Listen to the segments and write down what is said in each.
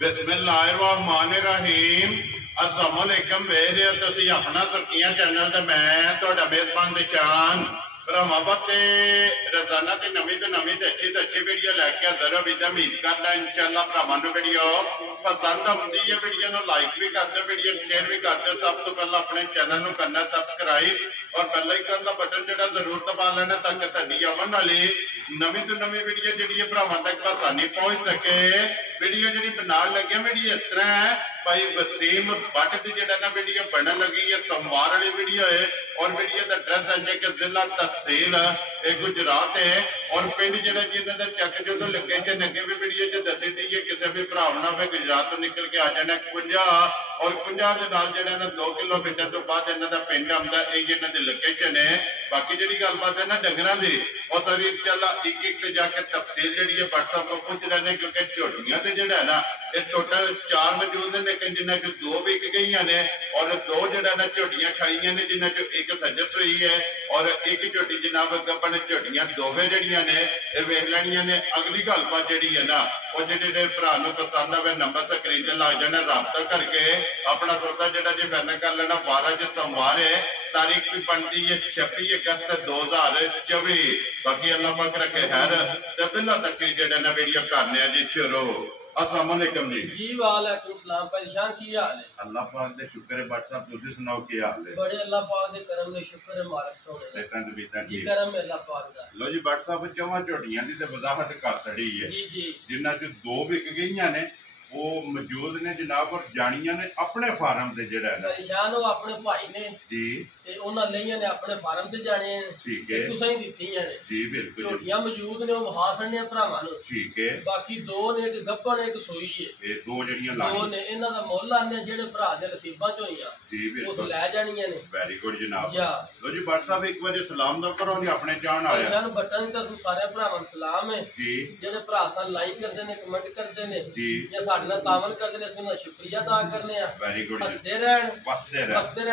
बिस्मिल्लाहिर्रहमानिर्रहीम अस्सलाम वालेकुम वेरे तुसी अपना सुर्खियां चैनल ते मैं तुहाडा मेजबान निशान भरावां वास्ते रोजाना की नवी तो अच्छी वीडियो लैके हाजिर हो। उम्मीद करदा इंशाअल्लाह भरावां नूं वीडियो पसंद आउंदी है। वीडियो नूं लाइक भी कर दो, वीडियो शेयर भी कर दो। सब तो पहला अपने चैनल नूं करना सब्सक्राइब और बेल आइकन का बटन जिहड़ा जरूर दबा लेना ताकि साडी आउण वाली नवी तो नवी वीडियो जिहड़ी भरावां तक आसानी पहुंच सके। वीडियो जिहड़ी बनाउण लगे वीडियो इस तरह है भाई वसीम भट्ट की जिहड़ा ना वीडियो बनन लगी है सोमवार वाली वीडियो है और वीडियो का एड्रैस है कि जिला तहसील गुजरात है और पिंड जिहड़ा जिन्हां दा चक जो लोकेशन अगे भी वीडियो च दसी दी है। किसी भी भरा ना मैं गुजरात तो निकल के आ जाना 51 और 50 के नाल जिहड़ा ना 2 किलोमीटर तो बाद इन्हां दा पिंड आउंदा है। इन्हां दी लोकेशन है। बाकी जिहड़ी गलबात है ना डंगरां दी और सारी इंशाअल्लाह एक एक ते जाके तफसील जिहड़ी है WhatsApp पर पूछ रहे क्योंकि झोटियां ते जिहड़ा ना ये टोटल 4 मौजूद ने लेकिन जिन्हां चो 2 विक गई ने और 2 जिहड़ा ना झोटियां खड़ियां ने जिन्हां चो एक सजस हुई है और एक झोटी जनाब गप्पन झोटियां दोवे जिहड़ियां ने ये वेख लैणियां ने। अगली गलबात जिहड़ी है ना वो जिहड़े भरा नूं पसंद आवे नंबर से खरीद लग जाना राबता करके अपना सौदा जिहड़ा जे फाइनल कर लेना। 12 जो सोमवार है तारीख भी बनती है 26 अगस्त 2024। बाकी अल्लाह पाक रखे खैर ते पहला तक जिहड़ा ना वीडियो करने जी शुरू। अस्सलाम वालेकुम जी। वालेकुम सलाम। परेशान की हाल है? अल्लाह पाक दे शुक्र है। व्हाट्सएप तुसी सुनाओ की हाल है? बड़े अल्लाह पाक दे करम दे शुक्र है मालिक सोने दा। सेहतां ते बीतां जी करम है अल्लाह पाक दा। लो जी व्हाट्सएप चौवां झोटियां दी ते वजाहत कर छड़ी है जी जी जिन्हां च 2 विक गईयां ने वो मौजूद ने जनाब और जानियां ने अपने फार्म ते जिहड़ा है ना परेशान हो अपने भाई ने जी ते उन्हां लईयां ने अपने फार्म ते जाने हैं। ठीक है तुसां ही दित्तियां ने जी बिल्कुल झोटियां मौजूद ने वो हासने भरावां नूं। ठीक है बाकी 2 ने एक गब्बन एक सोई है। ये 2 जड़ियां 2 लानी ने इन्हां दा मुੱਲ आने जेड़े भरा दे नसीबां च होईयां जी उस बिल्कुल ले जानियां ने। वेरी गुड जनाब। या लो जी व्हाट्सएप एक बार सलाम दा करो जी अपने चाहण आया परेशान बटन ते तू सारे भरावां नूं सलाम है जी जेड़े भरा सा लाइक करदे ने कमेंट करदे ने जी या साडे नाल तामल करदे ने असं शुक्रिया अदा करने आ। वेरी गुड हसदे रहन वसदे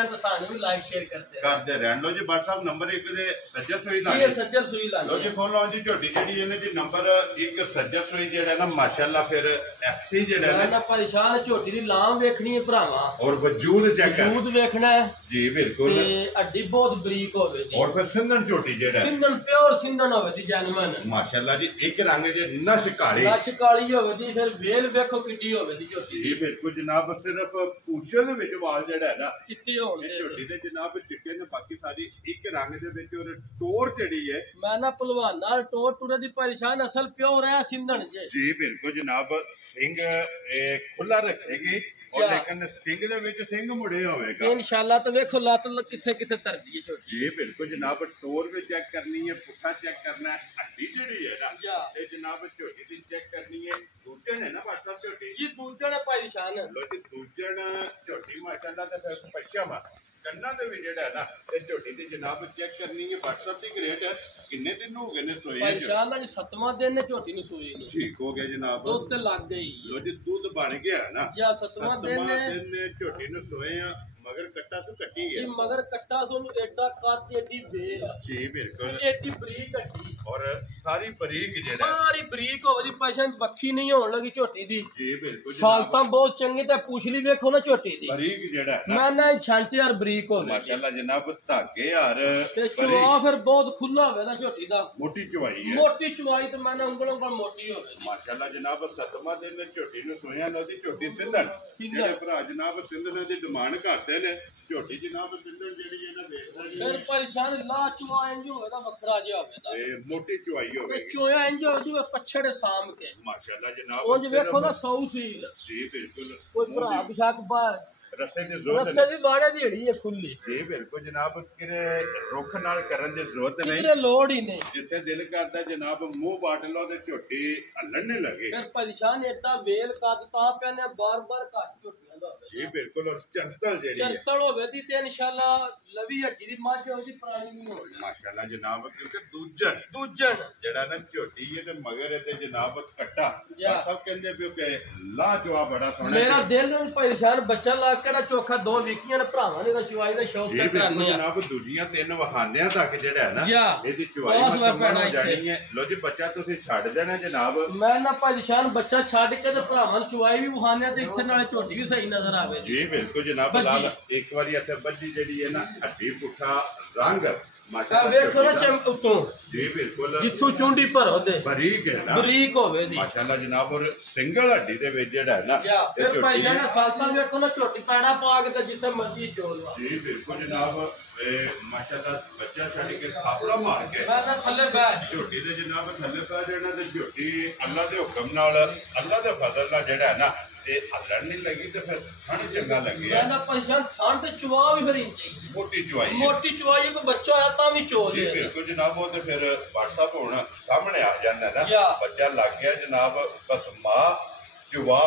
तो सानू भी लाइक शेयर करते करते रहन। लो जी व्हाट्सएप नंबर 1 दे सज्जर सुई ये लानी सज्जर सुई लानी। लो जी बोलो जी झोटी जेडी इहने जी नंबर 1 सज्जर सुई जेड़ा ना माशाल्लाह फिर एफसी जेड़ा मैं ना परेशान झोटी दी लाम वेखनी है भरावा और वजूद चेक कर दूध वेखना है जी बिल्कुल ते हड्डी बहुत बरीक होवे जी और फिर सिंधन झोटी जेड़ा सिंधन प्योर सिंधन होवे जी जेन्युइन माशाल्लाह जी एक रंग जे नश काली नश काली होवे जी फिर वेल वेखो किड्डी होवे जी झोटी जी बिल्कुल जनाब। सिर्फ पूछे दे विच वाल जेड़ा है ना चिट्टी होवे झोटी दे जनाब चिट्टे ने बाकी सारी एक रंग दे विच और टोर जेड़ी है मैं ना पहलवाना टोर टूरे दी परेशान असल प्योर है सिंधन जी बिल्कुल जनाब। सिंह खुला रखेगी और लेकिन सिंह दे विच सिंह मुड़े होवेगा इंशाल्लाह। तो देखो लत किथे किथे तरदी है झोटी जी बिल्कुल जनाब। टोर भी चेक करनी है पुट्ठा चेक करना है हड्डी जेड़ी है ना ये जनाब झोटी दी चेक करनी है। दूजन है ना व्हाट्सएप झोटी जी दूजन है परेशान। लो जी दूजन झोटी माशाल्लाह ते फिर पच्छम कन्ना दे भी जेड़ा है ना ये झोटी दी जनाब चेक करनी है। व्हाट्सएप दी ग्रेट है किन्ने दिन हो गए ने सोए परेशान है जी 7वां दिन ने झोटी नु सोई नहीं ठीक हो गया जनाब। दूध ते लग गई लो जी दूध बन गया ना या 7वां दिन ने झोटी नु सोए हैं मगर कट्टा तो कट्टी है जी मगर कट्टा सोनू एडा कर एडी बेल जी बिल्कुल एडी बरीक हड्डी और सारी बरीक जेड़ा सारी बरीक होवे दी पछन बखी नहीं होण लगी झोटी दी जी बिल्कुल सालतां बहुत चंगी ते पूछली वेखो ना झोटी दी बरीक जेड़ा है मैं ना छांटे यार बरीक होवे माशाल्लाह जनाब धागे यार ते चुआ फिर बहुत खुला होवे ना झोटी दा मोटी चुवाई है मोटी चुवाई ते मैं ना ਉਂਗਲਾਂ पर मोटी होवे माशाल्लाह जनाब। 7वां दिन झोटी नु सोया लो दी झोटी सिंधन जेड़े भरा जनाब सिंधन दी डिमांड करते ने झोटी जनाब सिंधन जेड़ी है ना देख फिर परेशान ला चुआ इंज होवे दा वखरा जिहा होवे दा ए मोटी चुवाई होवे चुआ इंज होवे दी पछड़े साम के माशाल्लाह जनाब। ਉਹ ਵੇਖੋ ਨਾ 100 ਸੀਲ जी बिल्कुल ਕੋਈ ਭਰਾ ਬਿਸ਼ੱਕ ਬਾਹਰ रस्से दी जरूरत ਰਸਤੇ ਦੀ ਬਾੜੇ ਦੀ ਹੜੀ ਹੈ ਖੁੱਲੀ जी बिल्कुल जनाब। किरे रुख नाल करन दी जरूरत नहीं ਕਿਤੇ ਲੋੜ ਹੀ ਨਹੀਂ। जिथे दिल करदा जनाब मुंह बाट लो ते झोटी हलन नहीं लगे ਫਿਰ ਪਰੇਸ਼ਾਨ ਏਦਾਂ ਵੇਲ ਕੱਦ ਤਾਂ ਪੈਨੇ ਬਾਰ-ਬਾਰ ਘੱਟ ਝੋਟੀਆਂ ਜੀ ਬਿਲਕੁਲ ਔਰ ਚੰਤਲ ਜਿਹੜੀ ਹੈ ਚੰਤਲ ਹੋਵੇ ਦੀ ਤੇ ਇਨਸ਼ਾਅੱਲਾ ਲਵੀ ਹੱਡੀ ਦੀ ਮੱਝ ਉਹਦੀ ਪੁਰਾਣੀ ਨਹੀਂ ਹੋਣੀ ਮਾਸ਼ਾਅੱਲਾ ਜਨਾਬ ਕਿਉਂਕਿ ਦੂਜਣ ਜਿਹੜਾ ਨਾ ਝੋਟੀ ਹੈ ਤੇ ਮਗਰ ਤੇ ਜਨਾਬ ਕੱਟਾ ਸਭ ਕਹਿੰਦੇ ਵੀ ਕਿ ਲਾ ਜਵਾ ਬੜਾ ਸੋਹਣਾ ਮੇਰਾ ਦਿਲ ਨੂੰ ਪਰੇਸ਼ਾਨ ਬੱਚਾ ਲਾ ਕਿਹੜਾ ਚੋਖਾ ਦੋ ਵੇਖੀਆਂ ਨੇ ਭਰਾਵਾਂ ਨੇ ਦਾ ਚੁਆਈ ਦਾ ਸ਼ੌਕ ਤੇ ਕਰਾਨੇ ਆ ਜਨਾਬ ਦੂਜੀਆਂ ਤਿੰਨ ਵਹਾਨਿਆਂ ਤੱਕ ਜਿਹੜਾ ਹੈ ਨਾ ਇਹਦੀ ਚੁਆਈ ਮਸਮਾ ਜਾਣੀ ਹੈ ਲੋ ਜੀ ਬੱਚਾ ਤੁਸੀਂ ਛੱਡ ਦੇਣਾ ਜਨਾਬ ਮੈਂ ਨਾ ਪਰੇਸ਼ਾਨ ਬੱਚਾ ਛੱਡ ਕੇ ਤੇ ਭਰਾਵਾਂ ਨੂੰ ਚੁਆਈ ਵੀ ਵਹਾਨਿਆ ਤੇ ਇੱਥੇ ਨਾਲੇ ਝੋਟੀ ਵੀ ਸਹੀ ਨਜ਼ਰ ਆਵੇ ਜੀ ਬਿਲਕੁਲ ਜਨਾਬ ਲਾਲ ਇੱਕ ਵਾਰੀ ਇੱਥੇ ਬੱਜੀ ਜਿਹੜੀ ਹੈ ਨਾ ਹੱਡੀ ਪੁੱਠਾ ਰੰਗ ਮਾਸ਼ਾਅੱਲਾ ਵੇਖੋ ਨਾ ਚਮਕ ਉਤੋਂ ਜੀ ਬਿਲਕੁਲ ਜਿੱਥੋਂ ਚੁੰਡੀ ਭਰੋ ਦੇ ਬਰੀਕ ਹੈ ਨਾ ਬਰੀਕ ਹੋਵੇ ਦੀ ਮਾਸ਼ਾਅੱਲਾ ਜਨਾਬ ਔਰ ਸਿੰਗਲ ਹੱਡੀ ਦੇ ਵਿੱਚ ਜਿਹੜਾ ਹੈ ਨਾ ਫਿਰ ਭਾਈ ਜਾਨ ਫਾਲਤਾਂ ਵੇਖੋ ਨਾ ਝੋਟੀ ਪੈੜਾ ਪਾ ਕੇ ਤੇ ਜਿੱਥੇ ਮਰਜ਼ੀ ਚੋਲਵਾ ਜੀ ਬਿਲਕੁਲ ਜਨਾਬ ਮਾਸ਼ਾਅੱਲਾ ਬੱਚਾ ਛੱਡ ਕੇ ਥਾਪੜਾ ਮਾਰ ਕੇ ਮੈਂ ਤਾਂ ਥੱਲੇ ਬੈਠ ਝੋਟੀ ਦੇ ਜਨਾਬ ਥੱਲੇ ਪੈ ਜਾਣਾ ਤੇ ਝੋਟੀ ਅੱਲਾ ਦੇ ਹੁਕਮ ਨਾਲ ਅੱਲਾ ਦੇ ਫਜ਼ਲ ਨਾਲ ਜਿਹੜਾ ਹੈ ਨਾ ਤੇ ਹੱਲਣ ਨਹੀਂ ਲੱਗੀ ਤੇ ਫਿਰ ਥਣ ਚੰਗਾ ਲੱਗਿਆ ਮੈਂ ਨਾ ਪਰੇਸ਼ਾਨ ਥਣ ਤੇ ਚੁਆ ਵੀ ਫਿਰ ਇੰਚੀ ਮੋਟੀ ਚੁਆਈ ਕੋ ਬੱਚਾ ਆਇਆ ਤਾਂ ਵੀ ਚੋ ਜੀ ਬਿਲਕੁਲ ਜਨਾਬ ਉਹ ਤੇ ਫਿਰ WhatsApp ਹੁਣ ਸਾਹਮਣੇ ਆ ਜਾਂਦਾ ਨਾ ਬੱਚਾ ਲੱਗ ਗਿਆ ਜਨਾਬ ਬਸ ਮਾਂ ਚੁਆ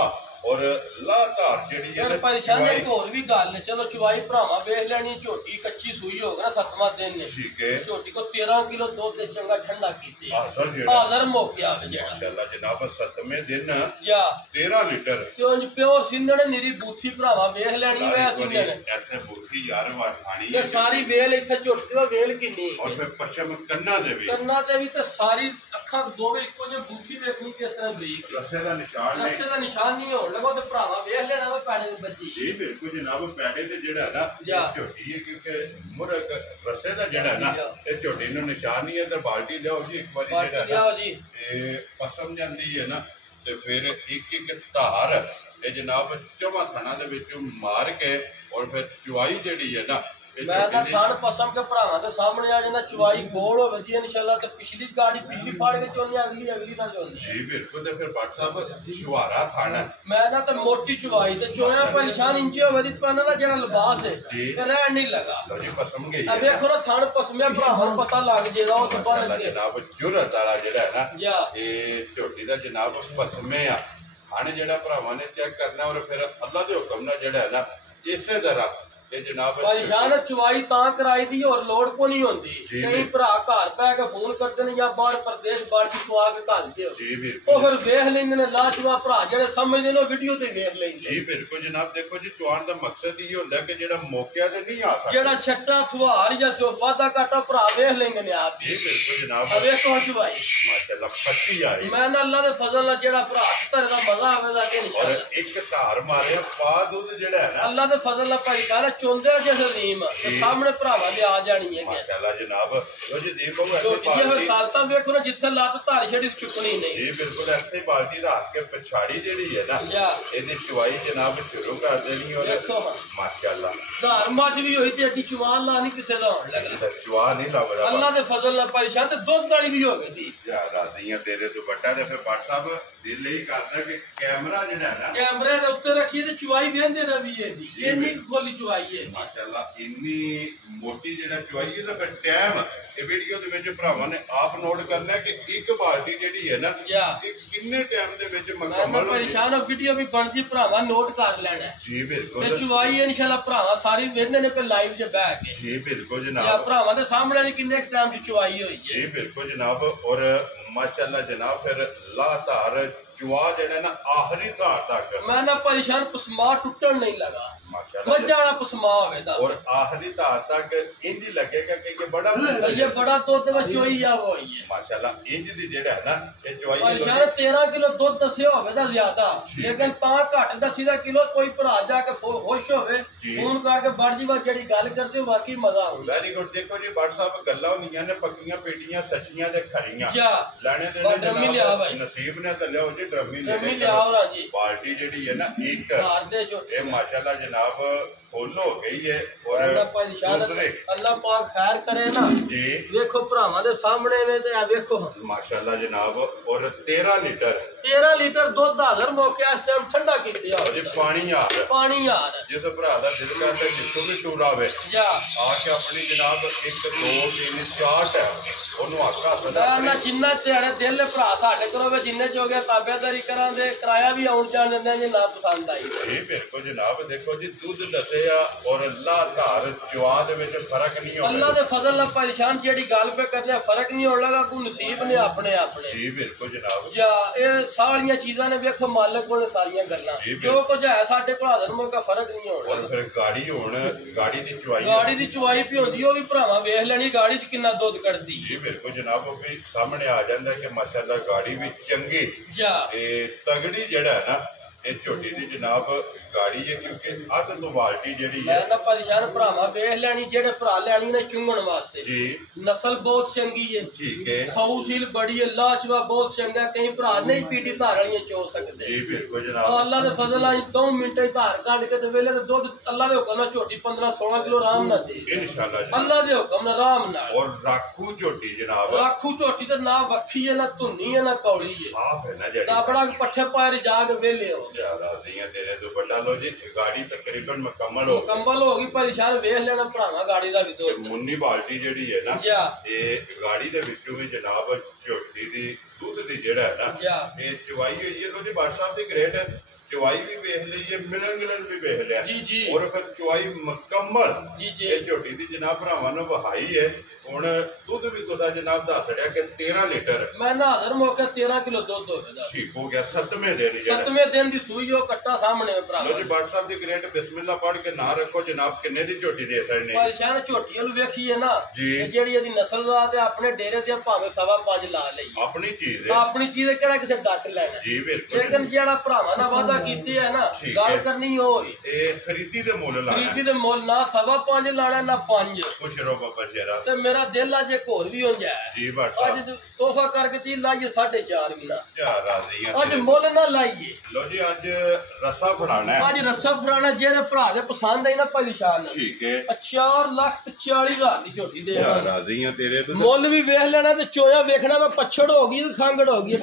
ਔਰ ਲਾਤਾਰ ਜਿਹੜੀ ਹੈ ਪਰੇਸ਼ਾਨੀ ਇੱਕ ਹੋਰ ਵੀ ਗੱਲ ਹੈ ਚਲੋ ਚੁਆਈ ਭਰਾਵਾ ਵੇਖ ਲੈਣੀ ਝੋਟੀ ਕੱਚੀ ਸੂਈ ਹੋਗਾ ਨਾ 7ਵਾਂ ਦਿਨ ਨੇ ਠੀਕ ਹੈ ਝੋਟੀ ਕੋ 13 ਕਿਲੋ ਦੁੱਧ ਤੇ ਚੰਗਾ ਠੰਡਾ ਕੀਤੀ ਹਾਜ਼ਰ ਮੌਕਿਆ ਵੇ ਜਿਹੜਾ ਮਾਸ਼ਾਅੱਲਾ ਜਨਾਬ 7ਵੇਂ ਦਿਨ ਜਾਂ 13 ਲੀਟਰ ਕਿਉਂ ਪਿਓਰ ਸਿੰਧਣੇ ਨੀਰੀ ਬੂਥੀ ਭਰਾਵਾ ਵੇਖ ਲੈਣੀ ਵੈ ਸਿੰਧਣੇ ਇੱਥੇ ਬੂਥੀ ਯਾਰ ਵਾ ਖਾਣੀ ਇਹ ਸਾਰੀ ਵੇਲ ਇੱਥੇ ਝੋਟੀ ਦੀ ਵੇਲ ਕਿੰਨੀ ਔਰ ਫਿਰ ਪਛਮ ਕੰਨਾਂ ਦੇ ਵੀ ਤੇ ਸਾਰੀ ਅੱਖਾਂ ਦੋਵੇਂ ਇੱਕੋ ਜਿਹੀ ਬੂਥੀ ਵੇਖਣੀ ਕਿਸ ਤਰ੍ਹਾਂ ਬਰੀਕ ਰਸੇ ਦਾ ਨਿਸ਼ਾਨ ਨਹੀਂ ਹੋਣ ਲਗੋ ਤੇ ਭਰਾਵਾ ਵੇਖ ਲੈਣਾ ਵਾ ਪੈੜੇ ਦੇ ਬੱਚੀ ਜੀ ਬਿਲਕੁਲ ਜਨਾਬ ਪੈੜੇ ਤੇ ਜਿਹੜਾ ਨਾ ਝੋਟੀ ਹੈ ਕਿਉਂਕਿ ਮੁਰਗ ਰਸੇ ਦਾ ਜਿਹੜਾ ਨਾ ਤੇ ਝੋਟੀ ਨੂੰ ਨਿਸ਼ਾਨ ਨਹੀਂ ਹੈ ਤੇ ਬਾਲਟੀ ਲਿਆਓ ਜੀ ਇੱਕ ਵਾਰੀ ਜਿਹੜਾ ਤੇ ਪਸਮ ਜਾਂਦੀ ਹੈ ਨਾ ਤੇ ਫਿਰ ਇੱਕ ਇੱਕ ਧਾਰ ਇਹ ਜਨਾਬ ਚੌਵਾਂ ਥਾਣਾ ਦੇ ਵਿੱਚ ਮਾਰ ਕੇ ਔਰ ਫਿਰ ਚੁਆਈ ਜਿਹੜੀ ਹੈ ਨਾ ਮੈਂ ਤਾਂ ਥਣ ਪਸਮ ਕੇ ਭਰਾਵਾਂ ਦੇ ਸਾਹਮਣੇ ਆ ਜਾਂਦਾ ਚੁਆਈ ਗੋਲ ਹੋਵੇ ਜੀ ਇਨਸ਼ਾਅੱਲਾ ਤੇ ਪਿਛਲੀ ਗਾੜੀ ਪਿਛਲੀ ਫਾੜ ਕੇ ਚੋਣੀ ਅਗਲੀ ਤਾਂ ਚੋਣੀ ਜੀ ਬਿਲਕੁਲ ਤੇ ਫਿਰ WhatsApp ਸ਼ੁਹਾਰਾ ਥਾਣਾ ਮੈਂ ਨਾ ਤੇ ਮੋਟੀ ਚੁਆਈ ਤੇ ਚੋਇਆ ਪਰੇਸ਼ਾਨ ਇੰਜੀ ਹੋਵੇ ਦੀ ਪਾਣਾ ਦਾ ਜਿਹੜਾ ਲਿਬਾਸ ਹੈ ਤੇ ਰਹਿਣ ਨਹੀਂ ਲਗਾ ਲੋ ਜੀ ਪਸਮ ਗਈ ਆ ਵੇਖੋ ਨਾ ਥਣ ਪਸਮਿਆ ਭਰਾਵਾਂ ਨੂੰ ਪਤਾ ਲੱਗ ਜੇਗਾ ਉਹ ਤੇ ਬਣ ਕੇ ਜਨਾਬ ਜੁਰਤ ਵਾਲਾ ਜਿਹੜਾ ਹੈ ਨਾ ਇਹ ਝੋਟੀ ਦਾ ਜਨਾਬ ਪਸਮੇ ਆ ਹਣ ਜਿਹੜਾ ਭਰਾਵਾਂ ਨੇ ਚੈੱਕ ਕਰਨਾ ਔਰ ਫਿਰ ਅੱਲਾ ਦੇ ਹੁਕਮ ਨਾਲ ਜਿਹੜਾ ਹੈ ਨਾ ਇਸੇ ਤਰ੍ਹਾਂ ਇਹ ਜਨਾਬ ਪਰੇਸ਼ਾਨ ਚੁਆਈ ਤਾਂ ਕਰਾਈ ਦੀ ਹੋਰ ਲੋੜ ਕੋ ਨਹੀਂ ਹੁੰਦੀ ਕਈ ਭਰਾ ਘਰ ਪੈ ਕੇ ਫੋਨ ਕਰਦੇ ਨੇ ਜਾਂ ਬਾਹਰ ਪ੍ਰਦੇਸ਼ ਬਾੜੀ ਤੋਂ ਆ ਕੇ ਘੱਲ ਦਿਓ ਜੀ ਬਿਲਕੁਲ ਉਹ ਫਿਰ ਵੇਖ ਲੈਂਦੇ ਨੇ ਲਾਜਵਾ ਭਰਾ ਜਿਹੜੇ ਸਮਝਦੇ ਨੇ ਵੀਡੀਓ ਤੇ ਵੇਖ ਲੈਂਦੇ ਜੀ ਬਿਲਕੁਲ ਜਨਾਬ ਦੇਖੋ ਜੀ ਚੁਆਣ ਦਾ ਮਕਸਦ ਇਹ ਹੁੰਦਾ ਕਿ ਜਿਹੜਾ ਮੌਕਿਆਂ ਤੇ ਨਹੀਂ ਆ ਸਕਦਾ ਜਿਹੜਾ ਛੱਟਾ ਫੁਹਾਰ ਜਾਂ ਜੋ ਵਾਦਾ ਕਾਟਾ ਭਰਾ ਵੇਖ ਲੈਂਦੇ ਨੇ ਆਪ ਜੀ ਬਿਲਕੁਲ ਜਨਾਬ ਆ ਵੇਖੋ ਚੁਆਈ ਮਾਸ਼ਾਅੱਲਾ 25 ਆ ਰਹੀ ਮੈਂ ਨਾ ਅੱਲਾ ਦੇ ਫਜ਼ਲ ਨਾਲ ਜਿਹੜਾ ਭਰਾ ਧਰੇ ਦਾ ਮਜ਼ਾ ਆਵੇਗਾ ਕਿ ਔਰ ਇੱਕ ਧਾਰ ਮਾਰਿਆ ਪਾ ਦੁੱਧ ਜਿਹੜਾ ਹੈ ਨਾ ਅੱਲਾ ਦੇ ਫਜ਼ਲ ਨਾਲ ਭਾਈ ਕਹਿੰਦਾ ਚੁੰਦੇ ਜਿਸ ਨੀਮ ਸਾਹਮਣੇ ਭਰਾਵਾਂ ਦੇ ਆ ਜਾਣੀ ਹੈ ਮਾਸ਼ਾਅੱਲਾ ਜਨਾਬ ਉਹ ਜੀ ਦੇਖੋ ਇਹ ਸਾਲਤਾਂ ਵੇਖੋ ਨਾ ਜਿੱਥੇ ਲੱਤ ਧਾਰ ਛੜੀ ਚੁੱਕਣੀ ਨਹੀਂ ਜੀ ਬਿਲਕੁਲ ਇੱਥੇ ਬਾਲਟੀ ਰੱਖ ਕੇ ਪਛਾੜੀ ਜਿਹੜੀ ਹੈ ਨਾ ਇਹਦੀ ਚੁਆਈ ਜਨਾਬ ਸ਼ੁਰੂ ਕਰ ਦੇਣੀ ਔਰ ਮਾਸ਼ਾਅੱਲਾ ਧਾਰ ਮੱਝ ਵੀ ਹੋਈ ਤੇ ਅੱਡੀ ਚੁਆਨ ਲਾ ਨਹੀਂ ਕਿਸੇ ਦਾ ਹੋਣ ਲੱਗਾ ਚੁਆ ਨਹੀਂ ਲੱਗਦਾ ਅੱਲਾ ਦੇ ਫਜ਼ਲ ਨਾਲ ਪਰੇਸ਼ਾਨ ਤੇ ਦੁੱਧ ਵਾਲੀ ਵੀ ਹੋਵੇ ਦੀ ਯਾ ਰਾਜ਼ੀਆਂ ਤੇਰੇ ਤੋਂ ਵੱਡਾ ਤੇ ਫਿਰ WhatsApp ਦਿਲ ਹੀ ਕਰਦਾ ਕਿ ਕੈਮਰਾ ਜਿਹੜਾ ਹੈ ਨਾ ਕੈਮਰੇ ਦੇ ਉੱਤੇ ਰੱਖੀ ਤੇ ਚੁਆਈ ਵੇਂਦੇ ਰਵੀਏ ਦੀ ਇੰਨੀ ਖੋਲੀ ਚੁਆਈ ਹੈ ਮਾਸ਼ਾਅੱਲਾ ਇੰਨੀ ਮੋਟੀ ਜਿਹੜਾ ਚੁਆਈ ਹੈ ਤਾਂ ਫਿਰ ਟਾਈਮ ਇਹ ਵੀਡੀਓ ਦੇ ਵਿੱਚ ਭਰਾਵਾਂ ਨੇ ਆਪ ਨੋਟ ਕਰਨਾ ਕਿ ਇੱਕ ਬਾਲਟੀ ਜਿਹੜੀ ਹੈ ਨਾ ਇਹ ਕਿੰਨੇ ਟਾਈਮ ਦੇ ਵਿੱਚ ਮੁਕੰਮਲ ਹੋ ਪਰੇਸ਼ਾਨ ਹੋ ਵੀਡੀਓ ਵੀ ਬਣਦੀ ਭਰਾਵਾਂ ਨੋਟ ਕਰ ਲੈਣਾ ਜੀ ਬਿਲਕੁਲ ਤੇ ਚੁਆਈ ਇਨਸ਼ਾਅੱਲਾ ਭਰਾਵਾਂ ਸਾਰੀ ਵੇਂਦੇ ਨੇ ਪੇ ਲਾਈਵ 'ਚ ਬਹਿ ਕੇ ਜੀ ਬਿਲਕੁਲ ਜਨਾਬ ਭਰਾਵਾਂ ਦੇ ਸਾਹਮਣੇ ਕਿੰਨੇ ਟਾਈਮ 'ਚ ਚੁਆਈ ਹੋਈ ਹੈ ਜੀ ਬਿਲਕੁਲ ਜਨਾਬ ਔਰ ਮਾਸ਼ਾਅੱਲਾ ਜਨਾਬ ਫਿਰ ਲਾਤਾਰ ਚੁਆ ਜਿਹੜਾ ਨਾ ਆਖਰੀ ਧਾਰ ਤੱਕ ਮੈਂ ਨਾ ਪਰੇਸ਼ਾਨ ਪਸਮਾ ਟੁੱਟਣ ਨਹੀਂ ਲਗਾ ਮੱਝਾਂ ਵਾਲਾ ਪਸਮਾ ਹੋਵੇ ਦਾ ਔਰ ਆਖਰੀ ਧਾਰ ਤੱਕ ਇੰਜ ਲੱਗੇਗਾ ਕਿ ਇਹ ਬੜਾ ਦੁੱਧ ਵਿੱਚ ਚੋਈ ਆ ਹੋਈ ਹੈ ਮਾਸ਼ਾਅੱਲਾ ਇੰਜ ਦੀ ਜਿਹੜਾ ਹੈ ਨਾ ਇਹ ਚੁਆਈ ਪਰੇਸ਼ਾਨ 13 ਕਿਲੋ ਦੁੱਧ ਦੱਸਿਆ ਹੋਵੇ ਦਾ ਜ਼ਿਆਦਾ ਲੇਕਿਨ ਤਾਂ ਘੱਟ ਦੱਸੀਦਾ ਕਿਲੋ ਕੋਈ ਭਰਾ ਜਾ ਕੇ ਖੁਸ਼ ਹੋਵੇ ਫੋਨ ਕਰਕੇ ਬੜ ਜੀਵਾ ਜਿਹੜੀ ਗੱਲ ਕਰਦੇ ਹੋ ਵਾਕਈ ਮਜ਼ਾ ਆਉਂਦਾ ਵੈਰੀ ਗੁੱਡ ਦੇਖੋ ਜੀ WhatsApp ਗੱਲਾਂ ਹੁੰਦੀਆਂ ਨੇ ਪੱਕੀਆਂ ਪੇਟੀਆਂ ਸੱਚੀਆਂ ਤੇ ਖਰੀਆਂ ਲੈਣੇ ਤੇ ਨਸੀਬ ਨੇ ਤਾਂ ਲਿਆਓ ਜੀ ਡਰਮੀ ਲਿਆਓ ਜੀ ਪਾਰਟੀ ਜਿਹੜੀ ਹੈ ਨਾ ਇੱਕ ਇਹ ਮਾਸ਼ਾਅੱਲਾ ਜਨਾਬ फुल हो गई है और अल्लाह पाक खैर करे ना जी। वेखो भरावां दे सामने ने ते आ वेखो माशाल्लाह जनाब और 13 लीटर दुध हाजर मौके इस टाइम ठंडा कीते जी। पानी यार जिस भरा दा दिल करदा जिसको भी टूर आवे आके अपनी जनाब 1 2 3 4 टाइम ਉਹਨੂੰ ਆਕਾ ਸਦਾ ਨਾ ਜਿੰਨਾ ਤੁਹਾਡੇ ਦਿਲ ਭਰਾ ਸਾਡੇ ਕਰੋ ਵੇ ਜਿੰਨੇ ਜੋਗੇ ਤਾਬੇਦਾਰੀ ਕਰਾਂਦੇ ਕਿਰਾਇਆ ਵੀ ਆਉਣ ਜਾਣ ਦਿੰਦੇ ਜੇ ਨਾ ਪਸੰਦ ਆਈ ਜੀ ਬਿਲਕੁਲ ਜਨਾਬ ਦੇਖੋ ਜੀ ਦੁੱਧ ਦੱਸਿਆ ਔਰ ਅੱਲਾਹ ਧਾਰ ਚਵਾ ਦੇ ਵਿੱਚ ਫਰਕ ਨਹੀਂ ਹੋਣਾ ਅੱਲਾਹ ਦੇ ਫਜ਼ਲ ਨਾਲ ਪਰੇਸ਼ਾਨ ਜਿਹੜੀ ਗੱਲ ਪੇ ਕਰਨੇ ਫਰਕ ਨਹੀਂ ਹੋਣ ਲੱਗਾ ਕੋਈ ਨਸੀਬ ਨੇ ਆਪਣੇ ਜੀ ਬਿਲਕੁਲ ਜਨਾਬ ਜਾਂ ਇਹ ਸਾਰੀਆਂ ਚੀਜ਼ਾਂ ਨੇ ਵੇਖੋ ਮਾਲਕ ਕੋਲ ਸਾਰੀਆਂ ਗੱਲਾਂ ਜੋ ਕੁਝ ਹੈ ਸਾਡੇ ਕੋਲ ਹਾਜ਼ਰ ਮੌਕਾ ਫਰਕ ਨਹੀਂ ਹੋਣਾ ਔਰ ਫਿਰ ਗਾੜੀ ਦੀ ਚਵਾਈ ਵੀ ਹੁੰਦੀ ਉਹ ਵੀ ਭਰਾਵਾਂ ਵੇਖ ਲੈਣੀ ਗਾੜੀ 'ਚ ਕਿੰਨਾ ਦੁੱਧ ਕੱਢਦੀ ਜੀ बिल्कुल जनाब भी सामने आ जाता है कि माशाल्लाह गाड़ी भी चंगी तगड़ी जड़ा है ना ये झोटी दी जनाब गाड़ी है क्योंकि अध तो बाल्टी जड़ी है ना परेशान भरावा वेख लेनी जेड़े भरा लेनी ने चुंगण वास्ते जी नस्ल बहुत चंगी है ठीक है सौशील बड़ी है लाजवाब बहुत चंगा कहीं भरा नहीं पीटी धार वाली चो सकते जी बिल्कुल जनाब अल्लाह दे फजल नाल 2 मिनट धार काट के ते वेले ते दुध अल्लाह दे हुक्म नाल झोटी 15 16 किलो आराम नाल दे इंशाल्लाह अल्लाह दे हुक्म नाल आराम नाल और राखू झोटी जनाब राखू झोटी ते ना वखी है ना धुनी है ना कौड़ी है साफ है ना जड़ी दाबड़ा पट्ठे पार जा के वेले हो राजियां तेरे दुपट्टा लो जी गाड़ी तकरीबन मुकम्मल हो गई परेशान वेख लेना भरावा गाड़ी दा भी तो मुन्नी बाल्टी जेड़ी है ना ये गाड़ी दे विचों भी जनाब झोटी दी दूध दी जेड़ा है ना ये चवाई हुई है लो जी बादशाह साहब दी ग्रेट चवाई भी वेख ली है मिलन गिलन भी वेख लिया जी और फिर चवाई मुकम्मल जी ये झोटी दी जनाब भरावां नूं वहाई है ਹੁਣ ਦੁੱਧ ਵੀ ਤੁਹਾਡਾ ਜਨਾਬ ਦੱਸ ਰਿਹਾ ਕਿ 13 ਲੀਟਰ ਮੈਂ ਨਾ ਹਾਜ਼ਰ ਮੌਕੇ 13 ਕਿਲੋ ਦੁੱਧ ਹੋਵੇਗਾ ਠੀਕ ਹੋ ਗਿਆ 7ਵੇਂ ਦਿਨ ਹੀ 7ਵੇਂ ਦਿਨ ਦੀ ਸੂਈ ਉਹ ਕੱਟਾ ਸਾਹਮਣੇ ਭਰਾ ਲੋ ਜੀ WhatsApp ਦੀ ਗ੍ਰੇਟ ਬਿਸਮਿਲ੍ਲਾ ਪੜ੍ਹ ਕੇ ਨਾ ਰੱਖੋ ਜਨਾਬ ਕਿੰਨੇ ਦੀ ਝੋਟੀ ਦੇ ਸਕਦੇ ਪਰੇਸ਼ਾਨ ਝੋਟੀ ਨੂੰ ਵੇਖੀਏ ਨਾ ਜਿਹੜੀ ਇਹਦੀ ਨਸਲ ਦਾ ਤੇ ਆਪਣੇ ਡੇਰੇ ਤੇ ਭਾਵੇਂ 5.5 ਲਾ ਲਈ ਆਪਣੀ ਚੀਜ਼ ਹੈ ਕਿਹੜਾ ਕਿਸੇ ਗੱਟ ਲੈਣਾ ਜੀ ਬਿਲਕੁਲ ਲੇਕਿਨ ਜਿਹੜਾ ਭਰਾਵਾਂ ਨਾਲ ਵਾਅਦਾ ਕੀਤੇ ਹੈ ਨਾ ਗੱਲ ਕਰਨੀ ਹੋਈ ਇਹ ਖਰੀਦੀ ਦੇ ਮੁੱਲ ਨਾ 5.5 ਲਾਣਾ ਨਾ 5 ਕੁਛ ਰੋ ਬਾਬਾ ਸ਼ੇਰਾ ਤੇ ਮੇਰਾ ਦਿਲ ਅੱਜ ਇੱਕ ਹੋਰ ਵੀ ਹੋ ਜਾਏ ਜੀ ਬਾਦਸ਼ਾਹ ਅੱਜ ਤੋਹਫਾ ਕਰਕੇ ਤੀ ਲਾਈਏ 4.5 ਕਿਲਾ ਕਿਆ ਰਾਜ਼ੀ ਆ ਅੱਜ ਮੁੱਲ ਨਾ ਲਾਈਏ ਲੋ ਜੀ ਅੱਜ ਰਸਾ ਫੜਾਣਾ ਹੈ ਅੱਜ ਰਸਾ ਫੜਾਣਾ ਜਿਹੜੇ ਭਰਾ ਦੇ ਪਸੰਦ ਆਈ ਨਾ ਪਰੇਸ਼ਾਨ ਠੀਕ ਹੈ 4,40,000 ਦੀ ਝੋਟੀ ਦੇ ਕਿਆ ਰਾਜ਼ੀ ਆ ਤੇਰੇ ਤੋਂ ਮੁੱਲ ਵੀ ਵੇਖ ਲੈਣਾ ਤੇ ਚੋਇਆ ਵੇਖਣਾ ਵਾ ਪਛੜ ਹੋ ਗਈ ਤੇ ਖੰਗੜ ਹੋ ਗਈ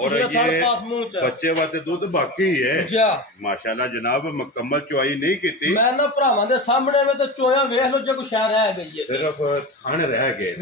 ਬੱਚੇ ਵਾਸਤੇ ਦੁੱਧ ਬਾਕੀ ਹੈ ਮਾਸ਼ਾਅੱਲਾ ਜਨਾਬ ਮੁਕੰਮਲ ਚੁਆਈ ਨਹੀਂ ਕੀਤੀ ਮੈਂ ਨਾ ਭਰਾਵਾਂ ਦੇ ਸਾਹਮਣੇ ਵੇ ਤੇ ਚੋਇਆ ਵੇਖ ਲੋ ਜੇ ਕੁਛ ਰਹਿ ਗਈ ਹੈ ਸਿਰਫ ਥਣ ਰਹਿ ਗਏ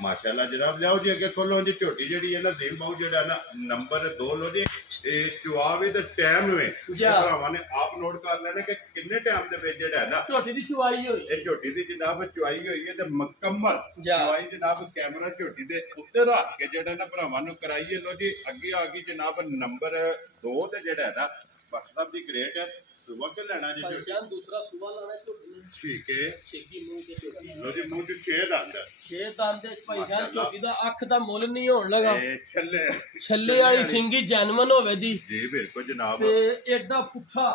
ਮਾਸ਼ਾਅੱਲਾ ਜਨਾਬ ਲਿਆਓ ਜੀ ਅੱਗੇ ਖੋਲੋ ਜੀ ਝੋਟੀ ਜਿਹੜੀ ਹੈ ਨਾ ਜ਼ੀਮ ਬਾਊ ਜਿਹੜਾ ਨਾ ਨੰਬਰ 2 ਲੋ ਜੀ ਇਹ ਚੁਆ ਵੀ ਤੇ ਟਾਈਮ ਵੇ ਭਰਾਵਾਂ ਨੇ ਆਪ ਨੋਟ ਕਰ ਲੈਣਾ ਕਿ ਕਿੰਨੇ ਟਾਈਮ ਦੇ ਵਿੱਚ ਜਿਹੜਾ ਨਾ ਝੋਟੀ ਦੀ ਚੁਆਈ ਹੋਈ ਇਹ ਝੋਟੀ ਦੀ ਜਨਾਬ ਚੁਆਈ ਹੋਈ ਹੈ ਤੇ ਮੁਕੰਮਲ ਚੁਆਈ ਜਨਾਬ ਕੈਮਰਾ ਝੋਟੀ ਦੇ ਉੱਤੇ ਰੱਖ ਕੇ ਜਿਹੜਾ ਨਾ ਭਰਾਵਾਂ ਨੂੰ ਕਰਾਈਏ ਲੋ ਜੀ ਅੱਗੇ ਆ ਗਈ ਜਨਾਬ ਨੰਬਰ 2 ਤੇ ਜਿਹੜਾ ਹੈ ਨਾ WhatsApp ਦੀ ਗ੍ਰੇਟ ਸੁਬਾ ਕੇ ਲੈਣਾ ਜੀ ਦੂਸਰਾ ਸੁਬਾ ਲਾਣਾ ਝੋਟੀ ਠੀਕ ਹੈ ਛੇਕੀ ਮੂੰਹ ਤੇ ਝੋਟੀ ਲੋ ਜੀ ਮੂੰਹ 'ਚ 6 ਦੰਦ 6 ਦੰਦ ਦੇ ਭਾਈ ਜਾਨ ਝੋਟੀ ਦਾ ਅੱਖ ਦਾ ਮੁੱਲ ਨਹੀਂ ਹੋਣ ਲੱਗਾ ਛੱਲੇ ਵਾਲੀ ਸਿੰਗੀ ਜੈਨੂਨ ਹੋਵੇ ਦੀ ਜੀ ਬਿਲਕੁਲ ਜਨਾਬ ਤੇ ਐਡਾ ਪੁੱਠਾ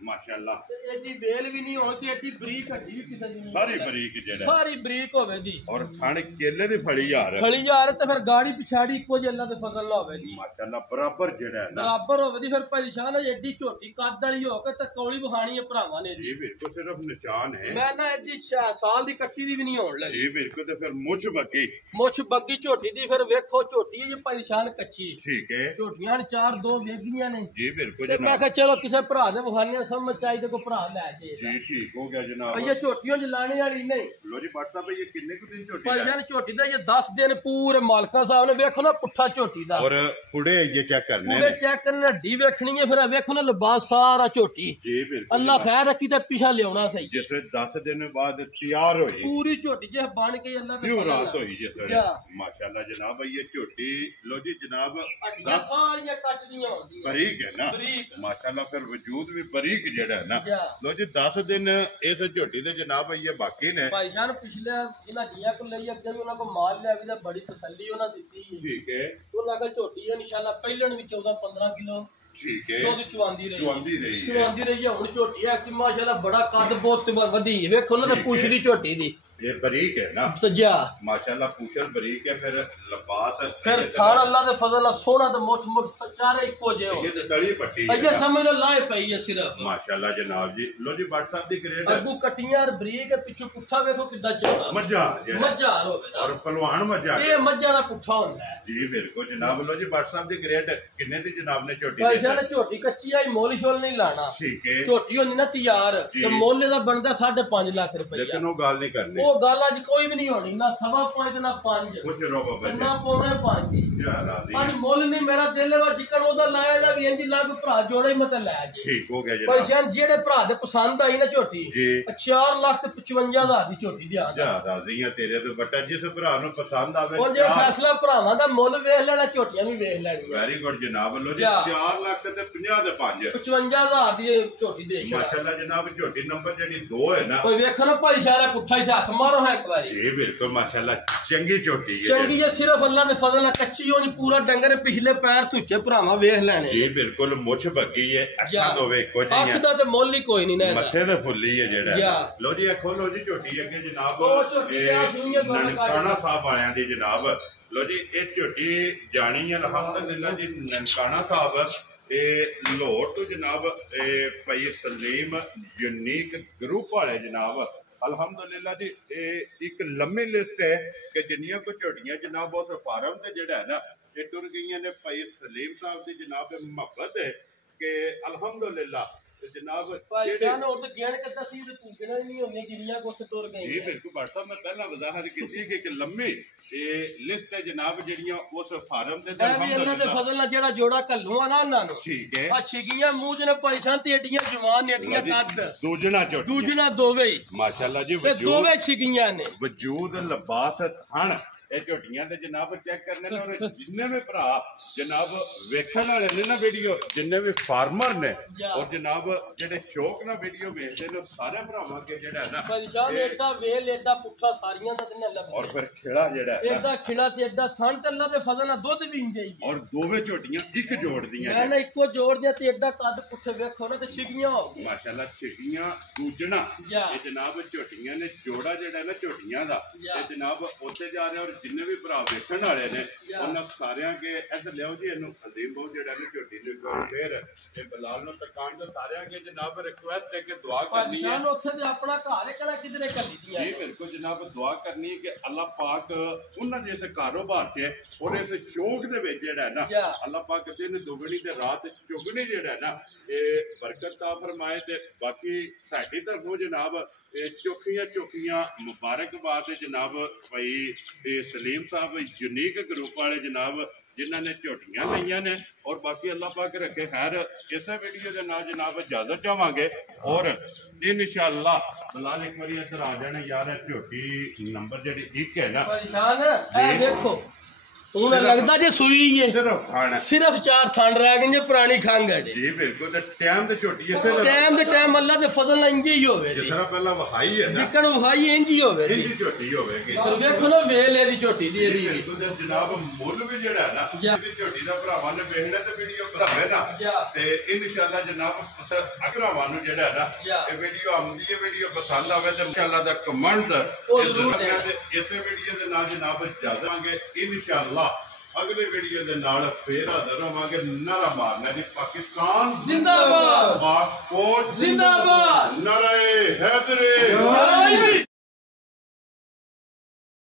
ਮਾਸ਼ਾਅੱਲਾ ਐਡੀ ਵੇਲ ਵੀ ਨਹੀਂ ਹੋਣੀ ਤੇ ਐਡੀ ਬਰੀਕ ਹੱਡੀ ਵੀ ਕਿਸੇ ਦੀ ਸਾਰੀ ਬਰੀਕ ਜਿਹੜਾ ਸਾਰੀ ਬਰੀਕ ਹੋਵੇ ਦੀ ਔਰ ਥਣ ਕੇਲੇ ਦੀ ਫੜੀ ਯਾਰ ਤੇ ਫਿਰ ਗਾੜੀ ਪਿਛਾੜੀ ਇੱਕੋ ਜਿਹੀ ਅੱਲਾ ਦੇ ਫਜ਼ਲ ਨਾਲ ਹੋਵੇ ਦੀ ਮਾਸ਼ਾਅੱਲਾ ਬਰਾਬਰ ਜਿਹੜਾ ਹੈ ਨਾ ਬਰਾਬਰ ਹੋਵੇ ਦੀ ਫਿਰ ਪਰੇਸ਼ਾਨ ਹੈ ਐਡੀ ਝੋਟੀ ਕੱਦ ਵਾਲੀ ਹੋ ਕੇ ਤੇ ਕੌਲੀ ਬਹਾਣੀ ਹੈ ਭਰਾਵਾਂ ਨੇ ਜੀ ਬਿਲਕੁਲ ਸਿਰਫ ਨਿਸ਼ਾਨ ਹੈ ਮੈਂ ਨਾ ਐਡੀ ਸਾਲ ਦੀ ਕੱਟੀ ਦੀ ਵੀ ਨਹੀਂ ਹੋਣ ਲੱਗੀ ਜੀ ਬਿਲਕੁਲ ਤੇ ਫਿਰ ਮੁੱਛ ਬੱਗੀ ਝੋਟੀ ਦੀ ਫਿਰ ਵੇਖੋ ਝੋਟੀ ਇਹ ਪਰੇਸ਼ਾਨ ਕੱਚੀ ਠੀਕ ਹੈ ਝੋਟੀਆਂ 4-2 ਵੇਗੀਆਂ ਨੇ ਜੀ ਬਿਲਕੁਲ ਜਨਾਬ ਮੈਂ ਕਿਹਾ ਚਲੋ ਕਿਸੇ ਭਰਾ ਦੇ ਬਹਾਨੇ ਸਮਝ ਚਾਹੀਦੇ ਕੋ ਭਰਾ ਲੈ ਜੇ ਜੀ ਠੀਕ ਹੋ ਗਿਆ ਜਨਾਬ ਇਹ ਝੋਟੀਆਂ ਜਲਾਣੇ ਵਾਲੀ ਨਹੀਂ ਲੋ ਜੀ WhatsApp ਇਹ ਕਿੰਨੇ ਕੁ ਦਿਨ ਝੋਟੀ ਭਾਈ ਜਾਨ ਝੋਟੀ ਦਾ ਇਹ 10 ਦਿਨ ਪੂਰੇ ਮਾਲਕਾਂ ਸਾਹਿਬ ਨੇ ਵੇਖੋ ਨਾ ਪੁੱਠਾ ਝੋਟੀ ਦਾ ਔਰ ਪੁੜੇ ਇਹ ਚੈੱਕ ਕਰਨੇ ਪੁੜੇ ਚੈੱਕ ਕਰਨੇ ਹੱਡੀ ਵੇਖਣੀ ਹੈ ਫਿਰ ਵੇਖੋ ਨਾ ਲਿਬਾਸ ਸਾਰਾ ਝੋਟੀ ਜੀ ਬਿਲਕੁਲ ਅੱਲਾ ਖੈਰ ਰੱਖੀ ਤੇ ਪਿਛਾ ਲਿਆਉਣਾ ਸਹੀ ਜਿਸ 10 ਦਿਨ ਬਾਅਦ ਤਿਆਰ ਹੋਈ ਪੂਰੀ ਝੋਟੀ ਜੇ ਬਣ ਕੇ ਅੱਲਾ ਦੀ ਰਾਤ ਹੋਈ ਜਿਸ ਮਾਸ਼ਾਅੱਲਾ ਜਨਾਬ ਇਹ ਝੋਟੀ ਲੋ ਜੀ ਜਨਾਬ ਸਾਰੀਆਂ ਕੱਚ ਦੀਆਂ ਹੁੰਦੀਆਂ ਬਰੀਕ ਹੈ ਨਾ ਮਾਸ਼ਾਅੱਲਾ ਫਿਰ ਵਜੂਦ ਵੀ ਬਰੀਕ ਜਿਹੜਾ ਹੈ ਨਾ ਲੋ ਜੀ 10 ਦਿਨ ਇਸ ਝੋਟੀ ਦੇ ਜਨਾਬ ਇਹ ਬਾਕੀ ਨੇ ਭਾਈ ਜਾਨ ਪਿਛਲੇ ਇਹਨਾਂ ਜੀਆਂ ਕੋਲ ਲਈ ਅੱਗੇ ਵੀ ਉਹਨਾਂ ਕੋ ਮਾਲ ਲਿਆ ਵੀ ਤਾਂ ਬੜੀ ਤਸੱਲੀ ਉਹਨਾਂ ਦਿੱਤੀ ਠੀਕ ਹੈ ਉਹਨਾਂ ਦਾ ਝੋਟੀ ਹੈ ਇਨਸ਼ਾਅੱਲਾ ਪਹਿਲਣ ਵੀ 14-15 ਕਿਲੋ ਠੀਕ ਹੈ ਦੁੱਧ ਚਵਾਂਦੀ ਰਹੀ ਹੈ ਹੁਣ ਝੋਟੀ ਹੈ ਕਿ ਮਾਸ਼ਾਅੱਲਾ ਬੜਾ ਕੱਦ ਬਹੁਤ ਵਧੀ ਵੇਖੋ ਨਾ ਤੇ ਪੁੱਛ ਦੀ ਝੋਟੀ ਦੀ ये बरीक है ना सजा माशाल्लाह, पूछल बरीक है, फिर लबास फिर थान अल्लाह दे फजल नाल सोना ते मुठ मुठ चारे इको जे हो। ये तो तड़ी पट्टी है अजे समझ लो लाए पई है सिर्फ माशाल्लाह जनाब जी। लो जी भट्ट साहब दी ग्रेड अगू कटियां और बरीक है, पिछू पुट्ठा वेखो किदा चौड़ा मज्जा मज्जा होवे और पहलवान मज्जा ये मज्जा दा पुट्ठा होंदा है जी बिल्कुल जनाब। लो जी भट्ट साहब दी ग्रेड किन्ने दी जनाब ने झोटी भाई जान झोटी कच्ची आई मोल शोल नहीं लाना, ठीक है झोटी होनी ना तैयार ते मोल दा बनदा 5.5 लाख रुपया। लेकिन वो गाल नहीं करनी, वो गल अज कोई भी नहीं होनी, ना 5.5 ना 5 कुछ रोबो बजे ना पौने 5 क्या राजी अज मुल नहीं मेरा दिल वा जिकन ओदा लाया दा भी इंज लग भरा जोड़े ही मत लै जे। ठीक हो गया भाई जनाब जान जेड़े भरा दे पसंद आई ना झोटी जी 4,55,000 दी झोटी दी आंदा। क्या राजी है तेरे तो बट्टा जिस भरा नु पसंद आवे ਉਹ ਜੇ ਫੈਸਲਾ ਭਰਾਵਾਂ ਦਾ ਮੁੱਲ ਵੇਖ ਲੈਣਾ, ਝੋਟੀਆਂ ਵੀ ਵੇਖ ਲੈਣੀਆਂ। वेरी गुड जनाब। लो जी 4 लाख ते 50 दे 5 55,000 ਦੀ ਇਹ ਝੋਟੀ ਦੇ ਛੜਾ। माशाल्लाह जनाब। झोटी नंबर जेडी 2 है ना, ਕੋਈ ਵੇਖੋ ਨਾ ਭਾਈ ਸਾਰਾ ਪੁੱਠਾ ਹੀ ਹੱਥ मारो है एक बारी। जी बिल्कुल माशाल्लाह चंगी झोटी है ਚੰਗੀ ਜੇ ਸਿਰਫ ਅੱਲਾ ਦੇ ਫਜ਼ਲ ਨਾਲ ਕੱਚੀ ਹੋਣੀ, ਪੂਰਾ ਡੰਗਰ ਪਿਛਲੇ ਪੈਰ ਧੁੱਚੇ ਭਰਾਵਾਂ ਵੇਖ ਲੈਣੇ। जी बिल्कुल मुछ बग्गी है, अच्छा तो वेखो जी ਅੱਖ ਦਾ ਤੇ ਮੁੱਲ ਹੀ ਕੋਈ ਨਹੀਂ ਨਾ ਇਹਦਾ। मथे ते फुल्ली है जेड़ा। या। लो जी खोलो जी झोटी अगे जनाब ਉਹ ਝੋਟੀ ਆ ਸੂਈਆਂ ਦੋਨੋਂ ननकाना साहब वालियां दी जनाब। लो जी ये झोटी जानी है अल्हम्दुलिल्लाह जी ननकाना साहब लाहौर तो जनाब भाई सलीम यूनिक ग्रुप वाले जनाब अल्हम्दुलिल्लाह जी। एक लंबी लिस्ट है कि जिन्नियां को झोटियां जनाब उस फार्म ते जेड़ा है ना ये टुर गई ने भाई सलीम साहब की जनाब मोहब्बत है कि अल्हम्दुलिल्लाह जनाब ਭਾਈ ਜਾਨ ਉਹ ਤਾਂ ਗਿਣ ਕੇ ਦਸੀ ਤੇ ਤੂੰ ਗਿਣਾ ਹੀ ਨਹੀਂ ਹੁੰਦੀ ਜਿੰਨੀਆਂ ਕੁਛ ਤੁਰ जी ਗਈਆਂ। बिल्कुल भाट साहब मैं पहला वजाहत की थी कि एक लंबी लिस्ट है जनाब ਜਿਹੜੀਆਂ ਉਸ ਫਾਰਮ ਤੇ ਇਹ ਵੀ ਅੱਲਾ ਦੇ ਫਜ਼ਲ ਨਾਲ ਜਿਹੜਾ ਜੋੜਾ ਘੱਲੂ ਆ ਨਾ ਉਹਨਾਂ ਨੂੰ ਠੀਕ ਹੈ ਆ ਛਿਗੀਆਂ ਮੂੰਹ ਚ ਨੇ ਪੈਸਾਂ ਤੇ ਏਡੀਆਂ ਜਵਾਨ ਨੇ ਏਡੀਆਂ ਕੱਦ ਦੂਜਣਾ ਝੋਟੀ ਦੂਜਣਾ ਦੋਵੇਂ ਹੀ ਮਾਸ਼ਾਅੱਲਾ ਜੀ ਤੇ ਦੋਵੇਂ ਛਿਗੀਆਂ ਨੇ। ਵਜੂਦ ਲਿਬਾਸ ਥਣ ਇਹ ਝੋਟੀਆਂ ਦੇ ਜਨਾਬ ਚੈੱਕ ਕਰਨੇ ਨੇ ਔਰ ਜਿੰਨੇ ਵੀ ਭਰਾ ਜਨਾਬ ਵੇਖਣ ਵਾਲੇ ਨੇ ਨਾ ਵੀਡੀਓ, ਜਿੰਨੇ ਵੀ ਫਾਰਮਰ ਨੇ ਔਰ ਜਨਾਬ ਜਿਹੜੇ ਸ਼ੌਕ ਨਾਲ ਵੀਡੀਓ ਵੇਖਦੇ ਨੇ ਸਾਰੇ ਭਰਾਵਾਂ ਕੇ ਜਿਹੜਾ ਨਾ ਪਰੇਸ਼ਾਨ ਏਡਾ ਵੇਲ ਏਡਾ ਪੁੱਠਾ ਸਾਰੀਆਂ ਦਾ ਤੇ ਨਾ ਲੱਭ ਔਰ ਫਿਰ ਖੇੜਾ ਜਿਹੜਾ ਹੈ ਏਡਾ ਖਿਲਾ ਤੇ ਏਡਾ ਥਣ ਤੇ ਅੱਲਾ ਦੇ ਫਜ਼ਲ ਨਾਲ ਦੁੱਧ ਵੀ ਇੰਜ ਹੀ ਔਰ ਦੋਵੇਂ ਝੋਟੀਆਂ ਇੱਕ ਜੋੜਦੀਆਂ ਮੈਂ ਨਾ ਇੱਕੋ ਜੋੜ ਦਿਆਂ ਤੇ ਏਡਾ ਕੱਦ ਪੁੱਠੇ ਵੇਖੋ ਨਾ ਤੇ ਛਿਗੀਆਂ ਹੋ ਗਈਆਂ ਮਾਸ਼ਾਅੱਲਾ ਛਿਗੀਆਂ ਦੂਜਣਾ ਇਹ ਜਨਾਬ ਝੋਟੀਆਂ ਨੇ ਜੋੜਾ ਜਿਹੜਾ ਨਾ ਝੋਟੀਆਂ ਦਾ ਇਹ ਜਨਾਬ ਉੱਤੇ ਜਾ ਰਿਹਾ ਔਰ ਜਿੰਨੇ ਵੀ ਭਰਾ ਵੇਖਣ ਵਾਲੇ ਨੇ ਉਹਨਾਂ ਸਾਰਿਆਂ ਕੇ ਇੱਧਰ ਲਿਆਓ ਜੀ ਇਹਨੂੰ ਅਜ਼ੀਮ ਬਹੁਤ ਜਿਹੜਾ ਨਾ ਝੋਟੀ ਨੂੰ ਫੇਰ ਇਹ ਬਲਾਲ ਨੂੰ ਤਕਾਨ ਤੋਂ ਸਾਰਿਆਂ ਕੇ ਜਨਾਬ ਰਿਕੁਐਸਟ ਹੈ ਕਿ ਦੁਆ ਕਰਨੀ ਹੈ ਉੱਥੇ ਤੇ ਆਪਣਾ ਘਰ ਹੈ ਕਿਹੜਾ ਕਿਧਰੇ ਕੱਲੀ ਦੀਆਂ ਜੀ ਬਿਲਕੁਲ ਜਨਾਬ ਦੁਆ ਕਰਨੀ ਹੈ ਕਿ ਅੱਲਾਹ ਪਾਕ ਉਹਨਾਂ ਦੇ ਇਸ ਕਾਰੋਬਾਰ 'ਚ ਔਰ ਇਸ ਸ਼ੌਕ ਦੇ ਵਿੱਚ ਜਿਹੜਾ ਨਾ ਅੱਲਾਹ ਪਾਕ ਦਿਨ ਦੁਗਣੀ ਤੇ ਰਾਤ ਚੁਗਣੀ ਜਿਹੜਾ ਨਾ ਇਹ ਬਰਕਤ ਤਾ ਫਰਮਾਏ ਤੇ ਬਾਕੀ ਸਾਡੀ ਤਰਫੋਂ ਜਨਾਬ ਚੌਖੀਆਂ ਚੌਖੀਆਂ ਮੁਬਾਰਕਬਾਦ ਜਨਾਬ ਭਾਈ ਸਲੀਮ ਸਾਹਿਬ यूनिक ग्रुप वाले जनाब जिन्होंने झोटियां लईयां ने और बाकी अल्लाह पाक रखे खैर इस वीडियो के नाल जनाब इजाजत चाहांगे और इंशाअल्लाह बलाल एक बार इधर आ जाने यार झोटी नंबर जेडी एक है ना परेशान है देखो ਹੁਣ ਲੱਗਦਾ ਜੇ ਸੂਈ ਹੈ ਸਿਰਫ 4 ਥਣ ਰਹਿ ਗਏ ਜੇ ਪੁਰਾਣੀ ਖੰਗ ਹੈ ਜੀ ਬਿਲਕੁਲ ਤੇ ਟਾਈਮ ਤੇ ਝੋਟੀ ਇਸੇ ਟਾਈਮ ਦੇ ਟਾਈਮ ਅੱਲਾ ਦੇ ਫਜ਼ਲ ਨਾਲ ਇੰਜ ਹੀ ਹੋਵੇ ਜਿਸ ਤਰ੍ਹਾਂ ਪਹਿਲਾਂ ਵਹਾਈ ਹੈ ਨਾ ਜਿੱਕਣ ਵਹਾਈ ਇੰਜ ਹੀ ਹੋਵੇ ਇੰਜ ਝੋਟੀ ਹੋਵੇਗੀ ਪਰ ਵੇਖੋ ਨਾ ਵੇਲ ਇਹਦੀ ਝੋਟੀ ਦੀ ਇਹਦੀ ਵੀ ਜਨਾਬ ਮੁੱਲ ਵੀ ਜਿਹੜਾ ਨਾ ਇਹਦੀ ਝੋਟੀ ਦਾ ਭਰਾਵਾਂ ਨੇ ਵੇਖਣਾ ਤੇ ਵੀਡੀਓ ਬਣਾਵੇ ਨਾ ਤੇ ਇਨਸ਼ਾਅੱਲਾ ਜਨਾਬ ਭਰਾਵਾਂ ਨੂੰ ਜਿਹੜਾ ਨਾ ਇਹ ਵੀਡੀਓ ਆਉਂਦੀ ਹੈ ਵੀਡੀਓ ਪਸੰਦ ਆਵੇ ਤੇ ਇਨਸ਼ਾਅੱਲਾ ਦਾ ਕਮੈਂਟ ਇਸੇ ਵੀਡੀਓ ਦੇ ਨਾਲ ਜਨਾਬ ਜਾਵਾਂਗੇ ਇਨਸ਼ਾਅੱਲਾ अगले वीडियो के नाल फिर हाजिर होवांगे। नारा मारना जी पाकिस्तान जिंदाबाद, पाक फौज जिंदाबाद, नारे हैदरी।